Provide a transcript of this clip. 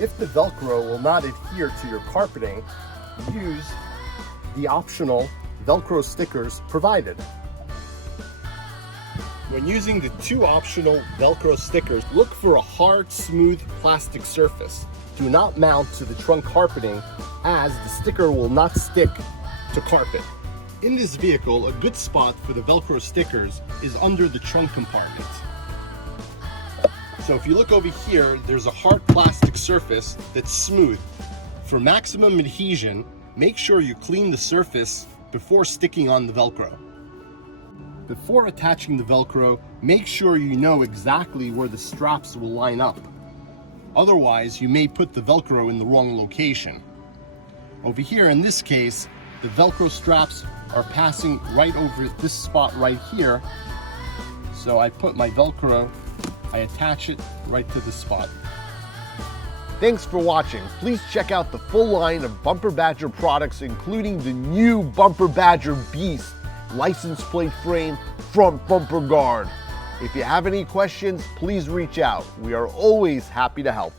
If the Velcro will not adhere to your carpeting, use the optional Velcro stickers provided. When using the 2 optional Velcro stickers, look for a hard, smooth plastic surface. Do not mount to the trunk carpeting, as the sticker will not stick to carpet. In this vehicle, a good spot for the Velcro stickers is under the trunk compartment. So if you look over here, there's a hard plastic surface that's smooth. For maximum adhesion, make sure you clean the surface before sticking on the Velcro. Before attaching the Velcro, make sure you know exactly where the straps will line up. Otherwise, you may put the Velcro in the wrong location. Over here, in this case, the Velcro straps are passing right over this spot right here. So I put my Velcro, I attach it right to the spot. Thanks for watching. Please check out the full line of BumperBadger products, including the new BumperBadger Beast license plate frame front bumper guard. If you have any questions, please reach out. We are always happy to help.